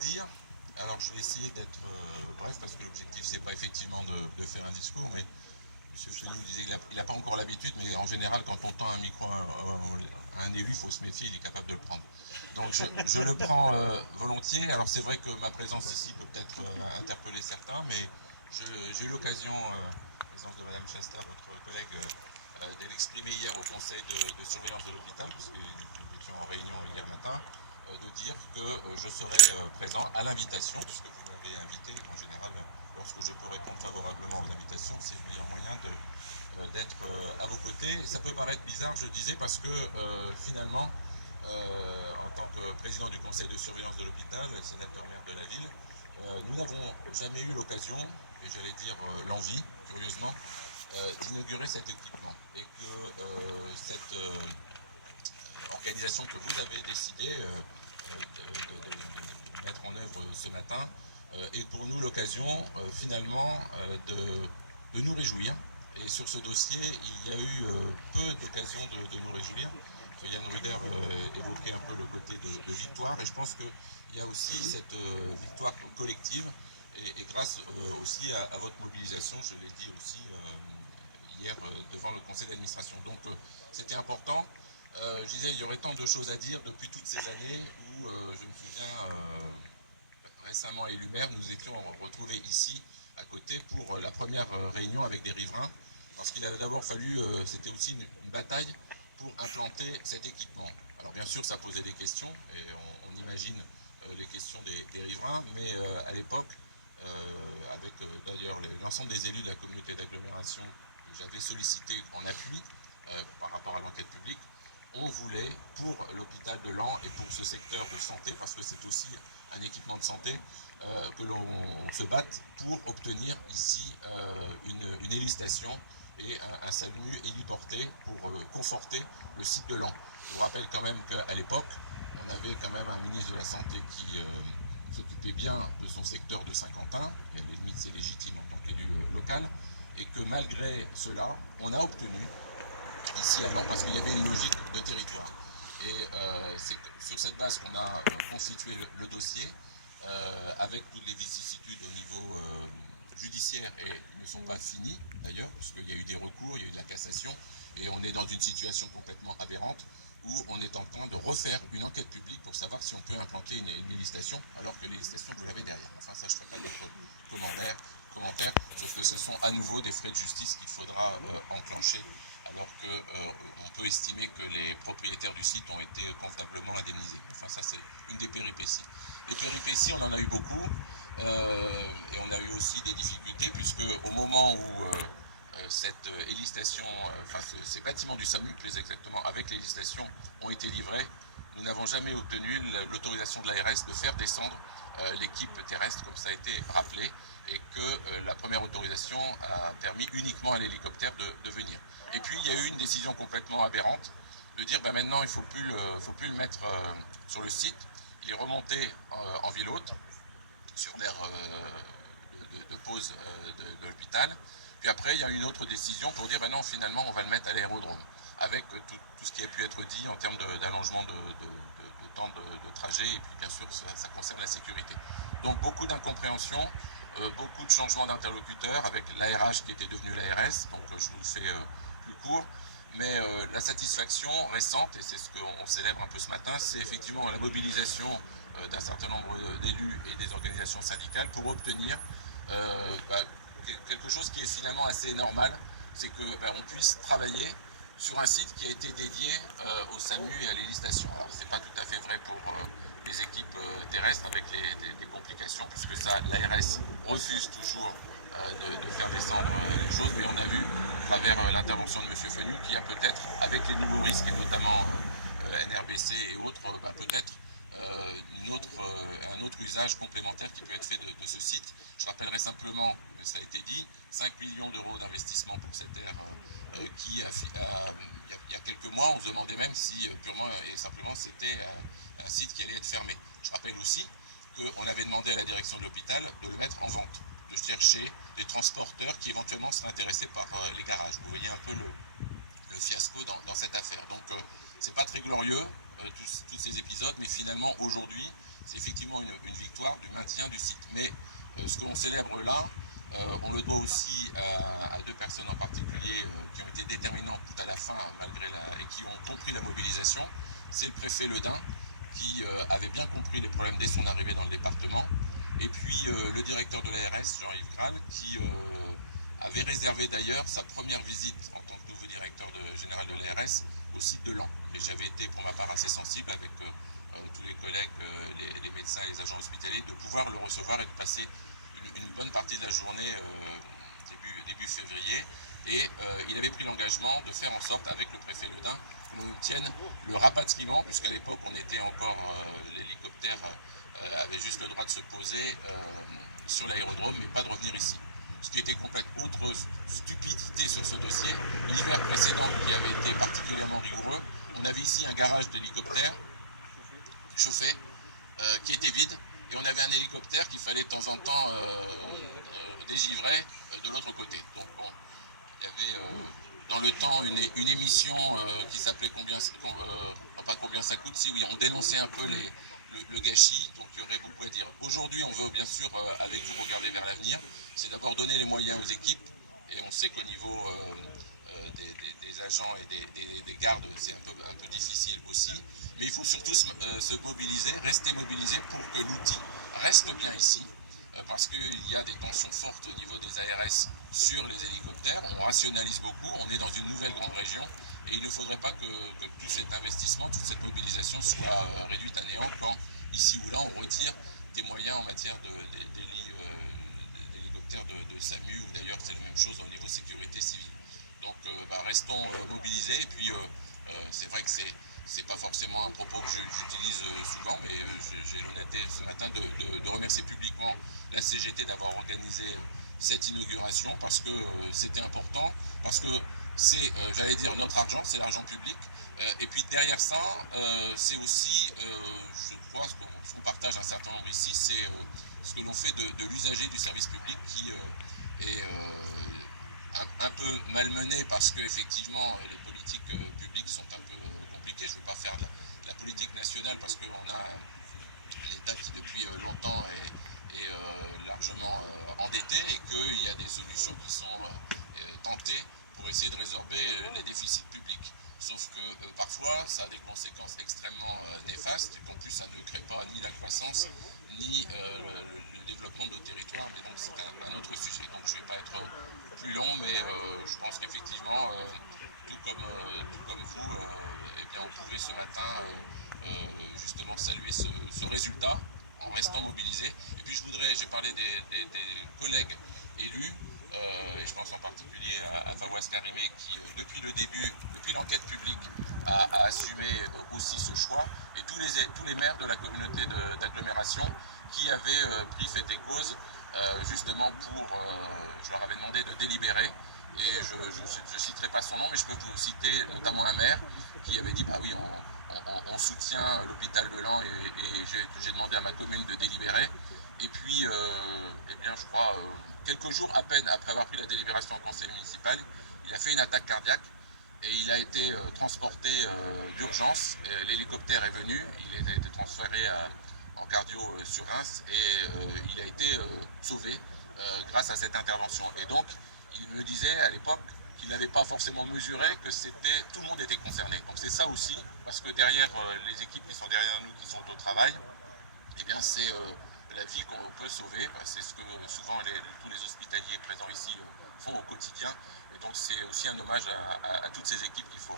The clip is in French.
dire. Alors je vais essayer d'être bref parce que l'objectif c'est pas effectivement de faire un discours, mais M. Fennou disait qu'il n'a pas encore l'habitude, mais en général quand on tend un micro à un élu, il faut se méfier, il est capable de le prendre. Donc je le prends volontiers. Alors c'est vrai que ma présence ici peut peut-être interpeller certains, mais j'ai eu l'occasion, en présence de Mme Chasta, votre collègue, de l'exprimer hier au conseil de surveillance de l'hôpital, puisque nous étions en réunion hier matin, de dire que je serai présent à l'invitation, puisque vous m'avez invité. En général, lorsque je peux répondre favorablement aux invitations, c'est le meilleur moyen d'être à vos côtés. Et ça peut paraître bizarre, je disais, parce que finalement, en tant que président du conseil de surveillance de l'hôpital, sénateur maire de la ville, nous n'avons jamais eu l'occasion, et j'allais dire l'envie, curieusement, d'inaugurer cet équipement. Et que cette organisation que vous avez décidé de mettre en œuvre ce matin est pour nous l'occasion finalement de nous réjouir. Et sur ce dossier, il y a eu peu d'occasions de nous réjouir. Yann Ruder évoquait un peu le côté de victoire, et je pense qu'il y a aussi cette victoire collective, et grâce aussi à votre mobilisation, je l'ai dit aussi hier devant le conseil d'administration. Donc c'était important. Je disais, il y aurait tant de choses à dire depuis toutes ces années où, je me souviens, récemment élu maire, nous étions retrouvés ici, à côté, pour la première réunion avec des riverains, parce qu'il avait d'abord fallu, c'était aussi une bataille pour implanter cet équipement. Alors bien sûr, ça posait des questions, et on imagine les questions des riverains, mais à l'époque, avec d'ailleurs l'ensemble des élus de la communauté d'agglomération que j'avais sollicité en appui par rapport à l'enquête publique, on voulait, pour l'hôpital de Laon et pour ce secteur de santé, parce que c'est aussi un équipement de santé, que l'on se batte pour obtenir ici une hélistation et un SAMU héliporté pour conforter le site de Laon. Je vous rappelle quand même qu'à l'époque, on avait quand même un ministre de la Santé qui s'occupait bien de son secteur de Saint-Quentin, et à la limite c'est légitime en tant qu'élu local, et que malgré cela, on a obtenu ici à Laon, parce qu'il y avait une logique de territoire. Et c'est sur cette base qu'on a constitué le dossier, avec toutes les vicissitudes au niveau judiciaire, et ils ne sont pas finis d'ailleurs, puisqu'il y a eu des recours, il y a eu de la cassation, et on est dans une situation complètement aberrante, où on est en train de refaire une enquête publique pour savoir si on peut implanter une hélistation, alors que l'hélistation, vous l'avez derrière. Enfin, ça, je ne ferai pas d'autres commentaires, sauf que ce sont à nouveau des frais de justice qu'il faudra enclencher, alors qu'on peut estimer que les propriétaires du site ont été convenablement indemnisés. Enfin, ça, c'est une des péripéties. Les péripéties, on en a eu beaucoup, et on a eu aussi des difficultés, puisque au moment où cette hélistation, ces bâtiments du SAMU, plus exactement, avec l'hélistation, ont été livrés, nous n'avons jamais obtenu l'autorisation de l'ARS de faire descendre l'équipe terrestre, comme ça a été rappelé, et que la première autorisation a permis uniquement à l'hélicoptère de venir. Et puis il y a eu une décision complètement aberrante de dire maintenant il ne faut plus le mettre sur le site, il est remonté en ville haute, sur l'aire de pause de l'hôpital. Puis après, il y a une autre décision pour dire non, finalement, on va le mettre à l'aérodrome, avec tout ce qui a pu être dit en termes d'allongement de temps de trajet, et puis bien sûr, ça concerne la sécurité. Donc beaucoup d'incompréhension, beaucoup de changements d'interlocuteurs, avec l'ARH qui était devenu l'ARS, donc je vous le fais plus court. Mais la satisfaction récente, et c'est ce qu'on célèbre un peu ce matin, c'est effectivement la mobilisation d'un certain nombre d'élus et des organisations syndicales pour obtenir quelque chose qui est finalement assez normal, c'est qu'on puisse travailler sur un site qui a été dédié au SAMU et à l'hélistation. Alors c'est pas tout à fait vrai pour les équipes terrestres, avec des complications, puisque ça, l'ARS refuse toujours de faire descendre les choses, mais on a vu à travers l'intervention de M. Fennou qu'il y a peut-être, avec les nouveaux risques, et notamment NRBC et autres, peut-être un autre usage complémentaire qui peut être fait de ce site. Je rappellerai simplement que ça a été dit, 5 millions d'euros d'investissement pour cette aire qui, il y a quelques mois, on se demandait même si purement et simplement c'était un site qui allait être fermé. Je rappelle aussi qu'on avait demandé à la direction de l'hôpital de le mettre en vente, de chercher des transporteurs qui éventuellement seraient intéressés par les garages. Vous voyez un peu le fiasco dans cette affaire. Donc c'est pas très glorieux, tous ces épisodes, mais finalement aujourd'hui, c'est effectivement vraiment une victoire du maintien du site. Mais ce que l'on célèbre là, on le doit aussi à deux personnes en particulier qui ont été déterminantes tout à la fin, et qui ont compris la mobilisation. C'est le préfet Ledin, qui avait bien compris les problèmes dès son arrivée dans le département, et puis le directeur de l'ARS, Jean-Yves Graal, qui avait réservé d'ailleurs sa première visite en tant que nouveau directeur général de l'ARS au site de Laon. Et j'avais été pour ma part assez sensible avec tous les collègues, les médecins et les agents hospitaliers, de pouvoir le recevoir et de passer une bonne partie de la journée début février. Et il avait pris l'engagement de faire en sorte, avec le préfet Ledin, qu'on obtienne le rapatriement, puisqu'à l'époque on était encore, l'hélicoptère avait juste le droit de se poser sur l'aérodrome, mais pas de revenir ici. Ce qui était complètement autre stupidité sur ce dossier. L'hiver précédent, qui avait été particulièrement rigoureux, on avait ici un garage d'hélicoptères chauffé, qui était vide, et on avait un hélicoptère qu'il fallait de temps en temps dégivrer de l'autre côté. Donc bon, il y avait dans le temps une émission qui s'appelait pas combien ça coûte, si oui, on dénonçait un peu le gâchis, donc il y aurait beaucoup à dire. Aujourd'hui, on veut bien sûr, avec vous, regarder vers l'avenir. C'est d'abord donner les moyens aux équipes, et on sait qu'au niveau des agents et des gardes, c'est un peu difficile aussi. Mais il faut surtout se mobiliser, rester mobilisé pour que l'outil reste bien ici. Parce qu'il y a des tensions fortes au niveau des ARS sur les hélicoptères. On rationalise beaucoup, on est dans une nouvelle grande région, et il ne faudrait pas que tout cet investissement, toute cette mobilisation soit réduite à néant quand, ici ou là, on retire des moyens en matière d'hélicoptères de SAMU, ou d'ailleurs c'est la même chose au niveau sécurité civile. Donc restons mobilisés, et puis c'est vrai que c'est pas forcément un propos que j'utilise souvent, mais j'ai l'honnêteté ce matin de remercier publiquement la CGT d'avoir organisé cette inauguration, parce que c'était important, parce que c'est, j'allais dire, notre argent, c'est l'argent public, et puis derrière ça, c'est aussi, je crois, ce qu'on partage un certain nombre ici, c'est ce que l'on fait de l'usager du service public qui est un peu malmené, parce qu'effectivement les politiques publiques sont un peu compliquées. Je ne veux pas faire de la politique nationale, parce qu'on a l'État qui depuis longtemps est largement endetté, et qu'il y a des solutions qui sont tentées pour essayer de résorber les déficits publics. Sauf que parfois ça a des conséquences extrêmement néfastes, et qu'en plus ça ne crée pas ni la croissance ni le développement de nos territoires. Et donc c'est un autre sujet. Donc je ne vais pas être plus long, mais je pense qu'effectivement, tout comme vous, eh bien, on pouvait ce matin justement saluer ce résultat en restant mobilisé. Et puis j'ai parlé des collègues élus, et je pense en particulier à Fawaz Karimé, qui depuis le début, depuis l'enquête publique, a assumé aussi ce choix, et tous les maires de la communauté d'agglomération qui avaient pris fait et cause justement pour, je leur avais demandé de délibérer, et je ne citerai pas son nom, mais je peux vous citer notamment un maire qui avait dit bah oui, on soutient l'hôpital de Laon, et j'ai demandé à ma commune de délibérer. Et puis, eh bien, je crois, quelques jours à peine après avoir pris la délibération au conseil municipal, il a fait une attaque cardiaque, et il a été transporté d'urgence. L'hélicoptère est venu, il a été transféré en cardio sur Reims, et il a été sauvé grâce à cette intervention. Et donc, il me disait à l'époque qu'il n'avait pas forcément mesuré que tout le monde était concerné. Donc c'est ça aussi, parce que derrière les équipes qui sont derrière nous, qui sont au travail, eh bien c'est la vie qu'on peut sauver. C'est ce que souvent tous les hospitaliers présents ici font au quotidien. Et donc c'est aussi un hommage à toutes ces équipes qu'il faut